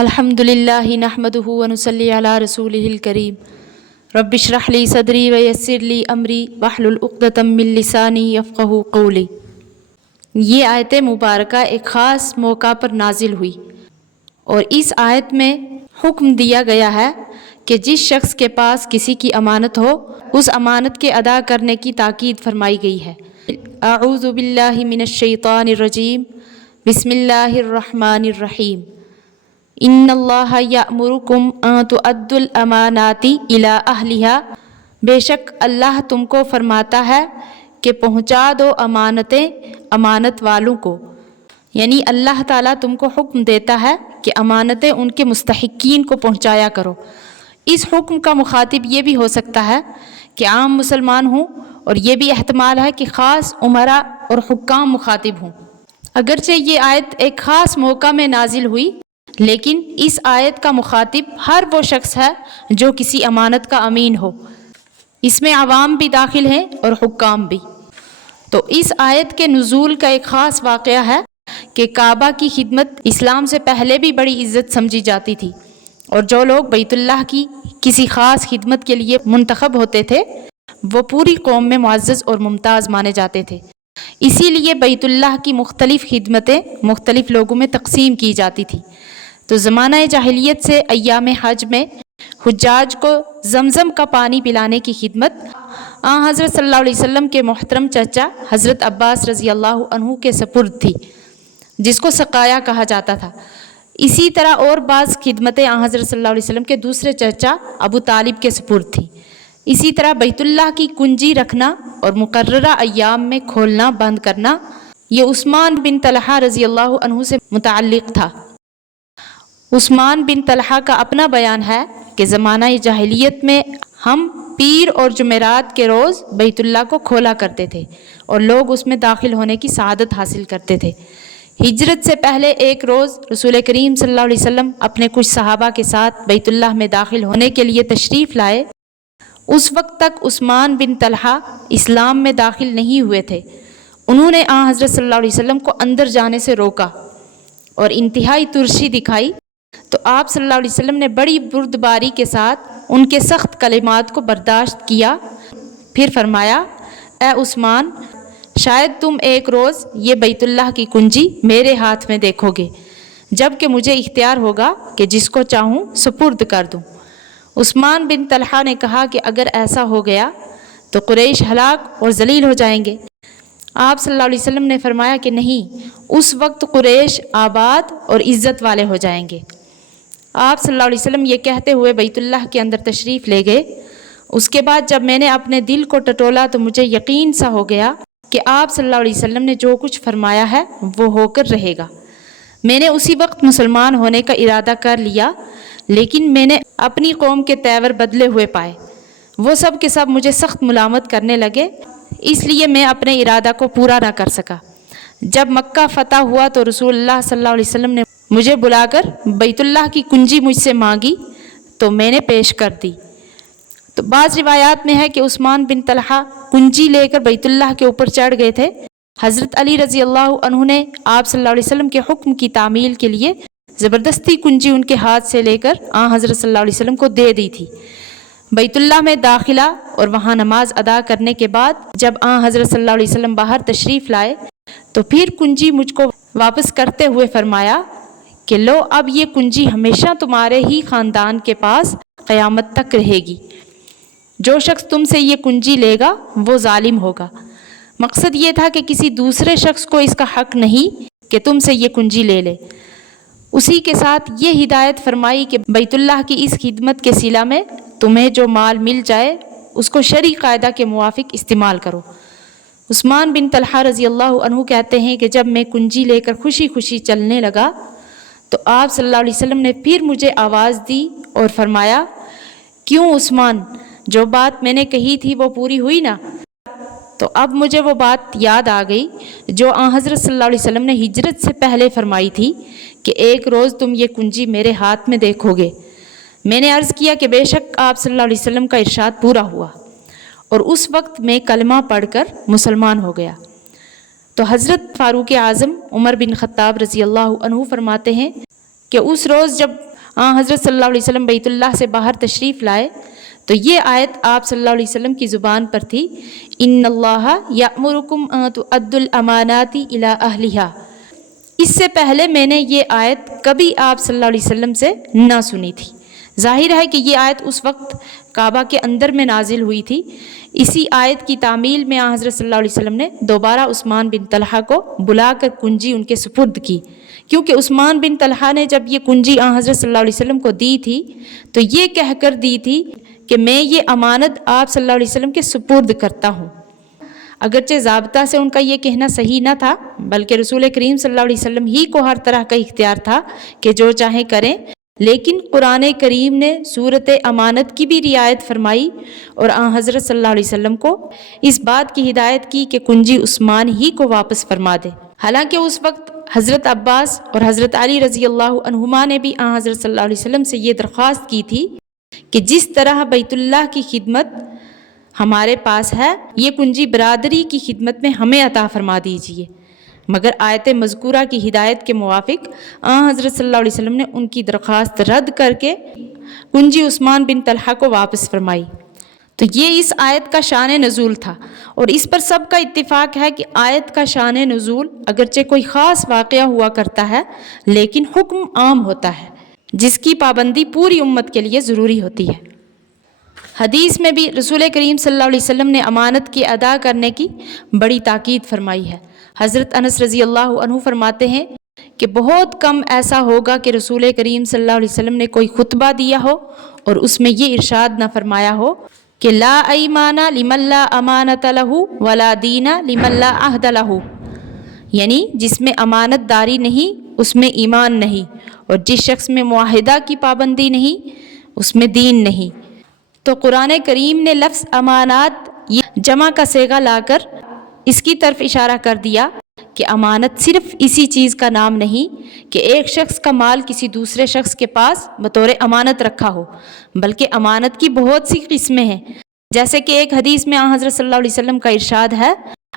الحمدللہ نحمدہ ونصلی علی رسولہ الکریم رب اشرح لی صدری ویسر لی امری واحلل عقدۃ من لسانی یفقہوا قولی۔ یہ آیت مبارکہ ایک خاص موقع پر نازل ہوئی اور اس آیت میں حکم دیا گیا ہے کہ جس شخص کے پاس کسی کی امانت ہو اس امانت کے ادا کرنے کی تاکید فرمائی گئی ہے۔ اعوذ باللہ من الشیطان الرجیم، بسم اللہ الرحمن الرحیم۔ ان اللہ یأمرکم ان تؤدوا الامانات الی اہلہا، بے شک اللہ تم کو فرماتا ہے کہ پہنچا دو امانتیں امانت والوں کو، یعنی اللہ تعالیٰ تم کو حکم دیتا ہے کہ امانتیں ان کے مستحقین کو پہنچایا کرو۔ اس حکم کا مخاطب یہ بھی ہو سکتا ہے کہ عام مسلمان ہوں، اور یہ بھی احتمال ہے کہ خاص امراء اور حکام مخاطب ہوں۔ اگرچہ یہ آیت ایک خاص موقع میں نازل ہوئی، لیکن اس آیت کا مخاطب ہر وہ شخص ہے جو کسی امانت کا امین ہو۔ اس میں عوام بھی داخل ہیں اور حکام بھی۔ تو اس آیت کے نزول کا ایک خاص واقعہ ہے کہ کعبہ کی خدمت اسلام سے پہلے بھی بڑی عزت سمجھی جاتی تھی، اور جو لوگ بیت اللہ کی کسی خاص خدمت کے لیے منتخب ہوتے تھے وہ پوری قوم میں معزز اور ممتاز مانے جاتے تھے۔ اسی لیے بیت اللہ کی مختلف خدمتیں مختلف لوگوں میں تقسیم کی جاتی تھی۔ تو زمانہ جاہلیت سے ایام حج میں حجاج کو زمزم کا پانی پلانے کی خدمت حضرت صلی اللہ علیہ وسلم کے محترم چچا حضرت عباس رضی اللہ عنہ کے سپرد تھی، جس کو سقایا کہا جاتا تھا۔ اسی طرح اور بعض خدمتیں حضرت صلی اللہ علیہ وسلم کے دوسرے چچا ابو طالب کے سپرد تھیں۔ اسی طرح بیت اللہ کی کنجی رکھنا اور مقررہ ایام میں کھولنا بند کرنا یہ عثمان بن طلحہ رضی اللہ عنہ سے متعلق تھا۔ عثمان بن طلحہ کا اپنا بیان ہے کہ زمانہ جاہلیت میں ہم پیر اور جمعرات کے روز بیت اللہ کو کھولا کرتے تھے اور لوگ اس میں داخل ہونے کی سعادت حاصل کرتے تھے۔ ہجرت سے پہلے ایک روز رسول کریم صلی اللہ علیہ وسلم اپنے کچھ صحابہ کے ساتھ بیت اللہ میں داخل ہونے کے لیے تشریف لائے۔ اس وقت تک عثمان بن طلحہ اسلام میں داخل نہیں ہوئے تھے۔ انہوں نے حضرت صلی اللہ علیہ وسلم کو اندر جانے سے روکا اور انتہائی ترشی دکھائی، تو آپ صلی اللہ علیہ وسلم نے بڑی بردباری کے ساتھ ان کے سخت کلمات کو برداشت کیا۔ پھر فرمایا، اے عثمان، شاید تم ایک روز یہ بیت اللہ کی کنجی میرے ہاتھ میں دیکھو گے، جب کہ مجھے اختیار ہوگا کہ جس کو چاہوں سپرد کر دوں۔ عثمان بن طلحہ نے کہا کہ اگر ایسا ہو گیا تو قریش ہلاک اور ذلیل ہو جائیں گے۔ آپ صلی اللہ علیہ وسلم نے فرمایا کہ نہیں، اس وقت قریش آباد اور عزت والے ہو جائیں گے۔ آپ صلی اللہ علیہ وسلم یہ کہتے ہوئے بیت اللہ کے اندر تشریف لے گئے۔ اس کے بعد جب میں نے اپنے دل کو ٹٹولا تو مجھے یقین سا ہو گیا کہ آپ صلی اللہ علیہ وسلم نے جو کچھ فرمایا ہے وہ ہو کر رہے گا۔ میں نے اسی وقت مسلمان ہونے کا ارادہ کر لیا، لیکن میں نے اپنی قوم کے تیور بدلے ہوئے پائے۔ وہ سب کے سب مجھے سخت ملامت کرنے لگے، اس لیے میں اپنے ارادہ کو پورا نہ کر سکا۔ جب مکہ فتح ہوا تو رسول اللہ صلی اللہ علیہ وسلم نے مجھے بلا کر بیت اللہ کی کنجی مجھ سے مانگی تو میں نے پیش کر دی۔ تو بعض روایات میں ہے کہ عثمان بن طلحہ کنجی لے کر بیت اللہ کے اوپر چڑھ گئے تھے۔ حضرت علی رضی اللہ عنہ نے آپ صلی اللہ علیہ وسلم کے حکم کی تعمیل کے لیے زبردستی کنجی ان کے ہاتھ سے لے کر حضرت صلی اللہ علیہ وسلم کو دے دی تھی۔ بیت اللہ میں داخلہ اور وہاں نماز ادا کرنے کے بعد جب حضرت صلی اللہ علیہ وسلم باہر تشریف لائے تو پھر کنجی مجھ کو واپس کرتے ہوئے فرمایا کہ لو، اب یہ کنجی ہمیشہ تمہارے ہی خاندان کے پاس قیامت تک رہے گی۔ جو شخص تم سے یہ کنجی لے گا وہ ظالم ہوگا۔ مقصد یہ تھا کہ کسی دوسرے شخص کو اس کا حق نہیں کہ تم سے یہ کنجی لے لے۔ اسی کے ساتھ یہ ہدایت فرمائی کہ بیت اللہ کی اس خدمت کے صلہ میں تمہیں جو مال مل جائے اس کو شرعی قاعدہ کے موافق استعمال کرو۔ عثمان بن طلحہ رضی اللہ عنہ کہتے ہیں کہ جب میں کنجی لے کر خوشی خوشی چلنے لگا تو آپ صلی اللہ علیہ وسلم نے پھر مجھے آواز دی اور فرمایا، کیوں عثمان، جو بات میں نے کہی تھی وہ پوری ہوئی نا؟ تو اب مجھے وہ بات یاد آ گئی جو حضرت صلی اللہ علیہ وسلم نے ہجرت سے پہلے فرمائی تھی کہ ایک روز تم یہ کنجی میرے ہاتھ میں دیکھو گے۔ میں نے عرض کیا کہ بے شک آپ صلی اللہ علیہ وسلم کا ارشاد پورا ہوا، اور اس وقت میں کلمہ پڑھ کر مسلمان ہو گیا۔ تو حضرت فاروق اعظم عمر بن خطاب رضی اللہ عنہ فرماتے ہیں کہ اس روز جب حضرت صلی اللہ علیہ وسلم بیت اللہ سے باہر تشریف لائے تو یہ آیت آپ صلی اللہ علیہ وسلم کی زبان پر تھی، ان اللہ یأمرکم ان تؤدوا الامانات الی اہلہا۔ اس سے پہلے میں نے یہ آیت کبھی آپ صلی اللہ علیہ وسلم سے نہ سنی تھی۔ ظاہر ہے کہ یہ آیت اس وقت کعبہ کے اندر میں نازل ہوئی تھی۔ اسی آیت کی تعمیل میں حضرت صلی اللہ علیہ وسلم نے دوبارہ عثمان بن طلحہ کو بلا کر کنجی ان کے سپرد کی، کیونکہ عثمان بن طلحہ نے جب یہ کنجی حضرت صلی اللہ علیہ وسلم کو دی تھی تو یہ کہہ کر دی تھی کہ میں یہ امانت آپ صلی اللہ علیہ وسلم کے سپرد کرتا ہوں۔ اگرچہ ضابطہ سے ان کا یہ کہنا صحیح نہ تھا، بلکہ رسول کریم صلی اللہ علیہ وسلم ہی کو ہر طرح کا اختیار تھا کہ جو چاہیں کریں، لیکن قرآن کریم نے صورت امانت کی بھی رعایت فرمائی اور حضرت صلی اللہ علیہ وسلم کو اس بات کی ہدایت کی کہ کنجی عثمان ہی کو واپس فرما دے۔ حالانکہ اس وقت حضرت عباس اور حضرت علی رضی اللہ عنہما نے بھی حضرت صلی اللہ علیہ وسلم سے یہ درخواست کی تھی کہ جس طرح بیت اللہ کی خدمت ہمارے پاس ہے، یہ کنجی برادری کی خدمت میں ہمیں عطا فرما دیجیے، مگر آیت مذکورہ کی ہدایت کے موافق حضرت صلی اللہ علیہ وسلم نے ان کی درخواست رد کر کے کنجی عثمان بن طلحہ کو واپس فرمائی۔ تو یہ اس آیت کا شان نزول تھا، اور اس پر سب کا اتفاق ہے کہ آیت کا شان نزول اگرچہ کوئی خاص واقعہ ہوا کرتا ہے لیکن حکم عام ہوتا ہے جس کی پابندی پوری امت کے لیے ضروری ہوتی ہے۔ حدیث میں بھی رسول کریم صلی اللہ علیہ وسلم نے امانت کے ادا کرنے کی بڑی تاکید فرمائی ہے۔ حضرت انس رضی اللہ عنہ فرماتے ہیں کہ بہت کم ایسا ہوگا کہ رسول کریم صلی اللہ علیہ وسلم نے کوئی خطبہ دیا ہو اور اس میں یہ ارشاد نہ فرمایا ہو کہ لا ایمان لمن لا امانت لہ ولا دین لمن لا عہد لہ، یعنی جس میں امانت داری نہیں اس میں ایمان نہیں، اور جس شخص میں معاہدہ کی پابندی نہیں اس میں دین نہیں۔ تو قرآن کریم نے لفظ امانات یہ جمع کا صیغہ لا کر اس کی طرف اشارہ کر دیا کہ امانت صرف اسی چیز کا نام نہیں کہ ایک شخص کا مال کسی دوسرے شخص کے پاس بطور امانت رکھا ہو، بلکہ امانت کی بہت سی قسمیں ہیں۔ جیسے کہ ایک حدیث میں حضرت صلی اللہ علیہ وسلم کا ارشاد ہے،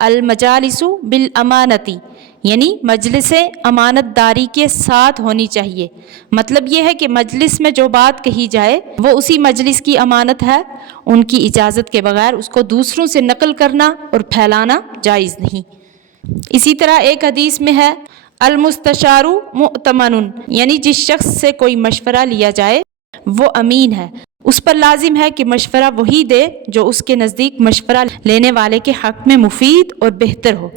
المجالس بالامانتی، یعنی مجلسیں امانت داری کے ساتھ ہونی چاہیے۔ مطلب یہ ہے کہ مجلس میں جو بات کہی جائے وہ اسی مجلس کی امانت ہے، ان کی اجازت کے بغیر اس کو دوسروں سے نقل کرنا اور پھیلانا جائز نہیں۔ اسی طرح ایک حدیث میں ہے، المستشار مؤتمن، یعنی جس شخص سے کوئی مشورہ لیا جائے وہ امین ہے، اس پر لازم ہے کہ مشورہ وہی دے جو اس کے نزدیک مشورہ لینے والے کے حق میں مفید اور بہتر ہو۔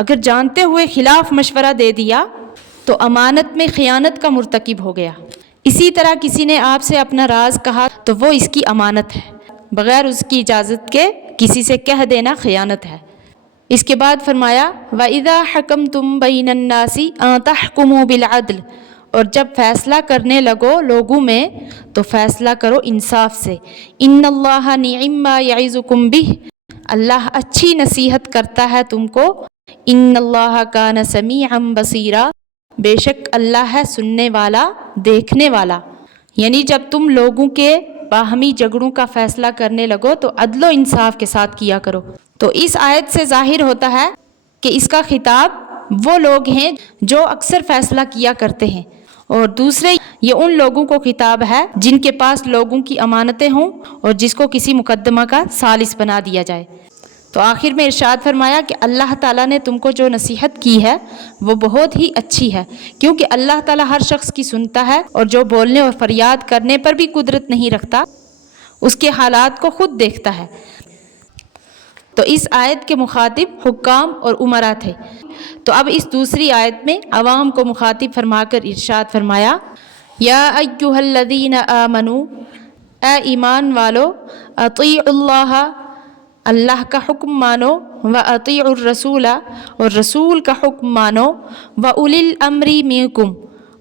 اگر جانتے ہوئے خلاف مشورہ دے دیا تو امانت میں خیانت کا مرتکب ہو گیا۔ اسی طرح کسی نے آپ سے اپنا راز کہا تو وہ اس کی امانت ہے، بغیر اس کی اجازت کے کسی سے کہہ دینا خیانت ہے۔ اس کے بعد فرمایا، وَإِذَا حَكَمْتُمْ بَيْنَ النَّاسِ أَن تَحْكُمُوا بِالْعَدْلِ، اور جب فیصلہ کرنے لگو لوگوں میں تو فیصلہ کرو انصاف سے۔ ان اللہ نعم ما یعظکم بہ، اللہ اچھی نصیحت کرتا ہے تم کو۔ ان اللہ کان سمیعا بصیرا، بے شک اللہ ہے سننے والا دیکھنے والا۔ یعنی جب تم لوگوں کے باہمی جھگڑوں کا فیصلہ کرنے لگو تو عدل و انصاف کے ساتھ کیا کرو۔ تو اس آیت سے ظاہر ہوتا ہے کہ اس کا خطاب وہ لوگ ہیں جو اکثر فیصلہ کیا کرتے ہیں، اور دوسرے یہ ان لوگوں کو خطاب ہے جن کے پاس لوگوں کی امانتیں ہوں اور جس کو کسی مقدمہ کا ثالث بنا دیا جائے۔ تو آخر میں ارشاد فرمایا کہ اللہ تعالیٰ نے تم کو جو نصیحت کی ہے وہ بہت ہی اچھی ہے، کیونکہ اللہ تعالیٰ ہر شخص کی سنتا ہے، اور جو بولنے اور فریاد کرنے پر بھی قدرت نہیں رکھتا اس کے حالات کو خود دیکھتا ہے۔ تو اس آیت کے مخاطب حکام اور امراء تھے۔ تو اب اس دوسری آیت میں عوام کو مخاطب فرما کر ارشاد فرمایا، یا ایھا الذین آمنوا، اے ایمان والو، اطیعوا اللہ، اللہ کا حکم مانو، واطیعوا الرسول، اور رسول کا حکم مانو، واولی الامر منکم،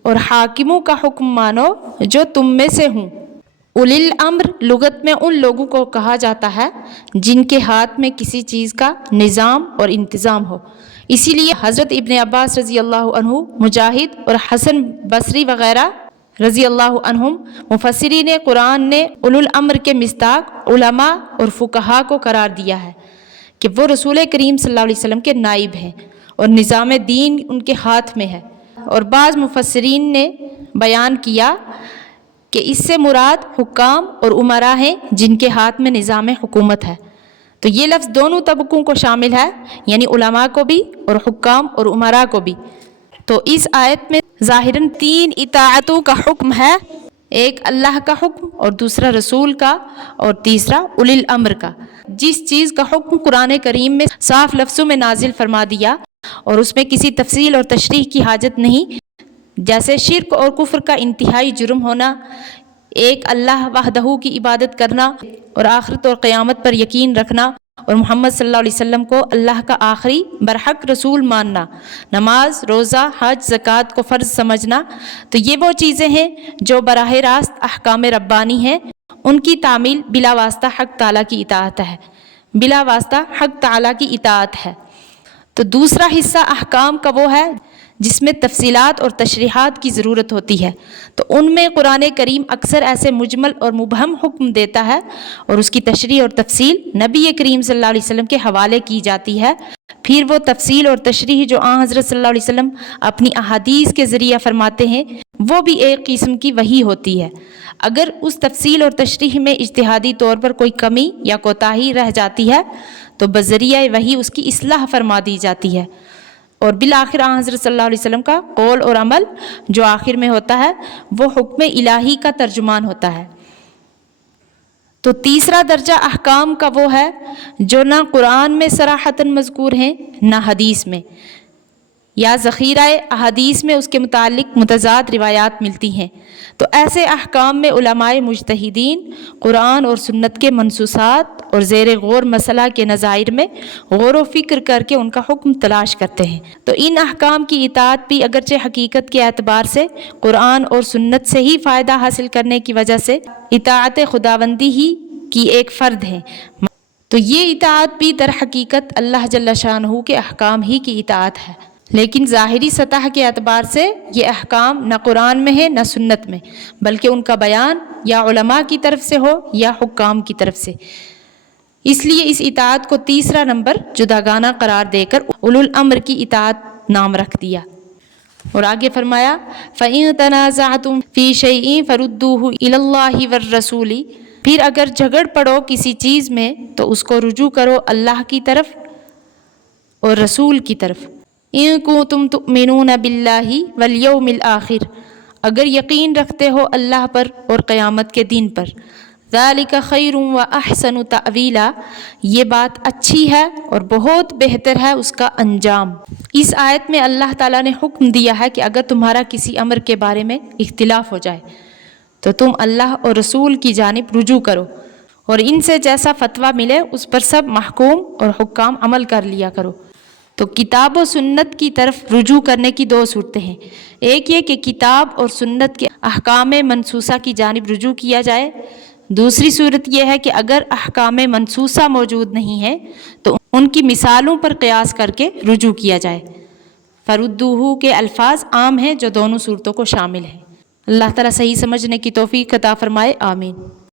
اور حاکموں کا حکم مانو جو تم میں سے ہوں۔ اولی الامر لغت میں ان لوگوں کو کہا جاتا ہے جن کے ہاتھ میں کسی چیز کا نظام اور انتظام ہو۔ اسی لیے حضرت ابن عباس رضی اللہ عنہ، مجاہد اور حسن بصری وغیرہ رضی اللہ عنہم مفسرین قرآن نے اولو الامر کے مصداق علماء اور فقہا کو قرار دیا ہے کہ وہ رسول کریم صلی اللہ علیہ وسلم کے نائب ہیں اور نظام دین ان کے ہاتھ میں ہے۔ اور بعض مفسرین نے بیان کیا کہ اس سے مراد حکام اور امراء ہیں جن کے ہاتھ میں نظام حکومت ہے۔ تو یہ لفظ دونوں طبقوں کو شامل ہے، یعنی علماء کو بھی اور حکام اور امراء کو بھی۔ تو اس آیت میں ظاہراً 3 اطاعتوں کا حکم ہے، ایک اللہ کا حکم اور دوسرا رسول کا اور تیسرا اولی الامر کا۔ جس چیز کا حکم قرآن کریم میں صاف لفظوں میں نازل فرما دیا اور اس میں کسی تفصیل اور تشریح کی حاجت نہیں، جیسے شرک اور کفر کا انتہائی جرم ہونا، ایک اللہ وحدہ کی عبادت کرنا اور آخرت اور قیامت پر یقین رکھنا اور محمد صلی اللہ علیہ وسلم کو اللہ کا آخری برحق رسول ماننا، نماز، روزہ، حج، زکوٰۃ کو فرض سمجھنا، تو یہ وہ چیزیں ہیں جو براہ راست احکام ربانی ہیں، ان کی تعمیل بلا واسطہ حق تعالیٰ کی اطاعت ہے، بلا واسطہ حق تعالیٰ کی اطاعت ہے۔ تو دوسرا حصہ احکام کا وہ ہے جس میں تفصیلات اور تشریحات کی ضرورت ہوتی ہے، تو ان میں قرآن کریم اکثر ایسے مجمل اور مبہم حکم دیتا ہے اور اس کی تشریح اور تفصیل نبی کریم صلی اللہ علیہ وسلم کے حوالے کی جاتی ہے۔ پھر وہ تفصیل اور تشریح جو آن حضرت صلی اللہ علیہ وسلم اپنی احادیث کے ذریعہ فرماتے ہیں، وہ بھی ایک قسم کی وحی ہوتی ہے۔ اگر اس تفصیل اور تشریح میں اجتہادی طور پر کوئی کمی یا کوتاہی رہ جاتی ہے تو بذریعہ وحی اس کی اصلاح فرما دی جاتی ہے، اور بالآخر آن حضرت صلی اللہ علیہ وسلم کا قول اور عمل جو آخر میں ہوتا ہے وہ حکم الہی کا ترجمان ہوتا ہے۔ تو تیسرا درجہ احکام کا وہ ہے جو نہ قرآن میں صراحتاً مذکور ہیں نہ حدیث میں، یا ذخیرہ احادیث میں اس کے متعلق متضاد روایات ملتی ہیں۔ تو ایسے احکام میں علماء مجتہدین قرآن اور سنت کے منصوصات اور زیر غور مسئلہ کے نظائر میں غور و فکر کر کے ان کا حکم تلاش کرتے ہیں۔ تو ان احکام کی اطاعت بھی اگرچہ حقیقت کے اعتبار سے قرآن اور سنت سے ہی فائدہ حاصل کرنے کی وجہ سے اطاعت خداوندی ہی کی ایک فرد ہے، تو یہ اطاعت بھی در حقیقت اللہ جل شانہ کے احکام ہی کی اطاعت ہے، لیکن ظاہری سطح کے اعتبار سے یہ احکام نہ قرآن میں ہے نہ سنت میں، بلکہ ان کا بیان یا علماء کی طرف سے ہو یا حکام کی طرف سے۔ اس لیے اس اطاعت کو تیسرا نمبر جداگانہ قرار دے کر اولو الامر کی اطاعت نام رکھ دیا۔ اور آگے فرمایا فَإِن تَنَازَعْتُمْ فِي شَيْءٍ فَرُدُّوهُ إِلَى اللَّهِ وَالرَّسُولِ، پھر اگر جھگڑ پڑو کسی چیز میں تو اس کو رجوع کرو اللہ کی طرف اور رسول کی طرف۔ إِن كُنتُمْ تُؤْمِنُونَ بِاللَّهِ وَالْيَوْمِ الْآخِرِ، اگر یقین رکھتے ہو اللہ پر اور قیامت کے دن پر۔ ذَلِكَ خَيْرٌ وَأَحْسَنُ تَأْوِيلًا، یہ بات اچھی ہے اور بہت بہتر ہے اس کا انجام۔ اس آیت میں اللہ تعالیٰ نے حکم دیا ہے کہ اگر تمہارا کسی امر کے بارے میں اختلاف ہو جائے تو تم اللہ اور رسول کی جانب رجوع کرو اور ان سے جیسا فتویٰ ملے اس پر سب محکوم اور حکام عمل کر لیا کرو۔ تو کتاب و سنت کی طرف رجوع کرنے کی 2 صورتیں ہیں، ایک یہ کہ کتاب اور سنت کے احکام منصوصہ کی جانب رجوع کیا جائے، دوسری صورت یہ ہے کہ اگر احکام منصوصہ موجود نہیں ہیں تو ان کی مثالوں پر قیاس کر کے رجوع کیا جائے۔ فردوہ کے الفاظ عام ہیں جو دونوں صورتوں کو شامل ہیں۔ اللہ تعالیٰ صحیح سمجھنے کی توفیق عطا فرمائے، آمین۔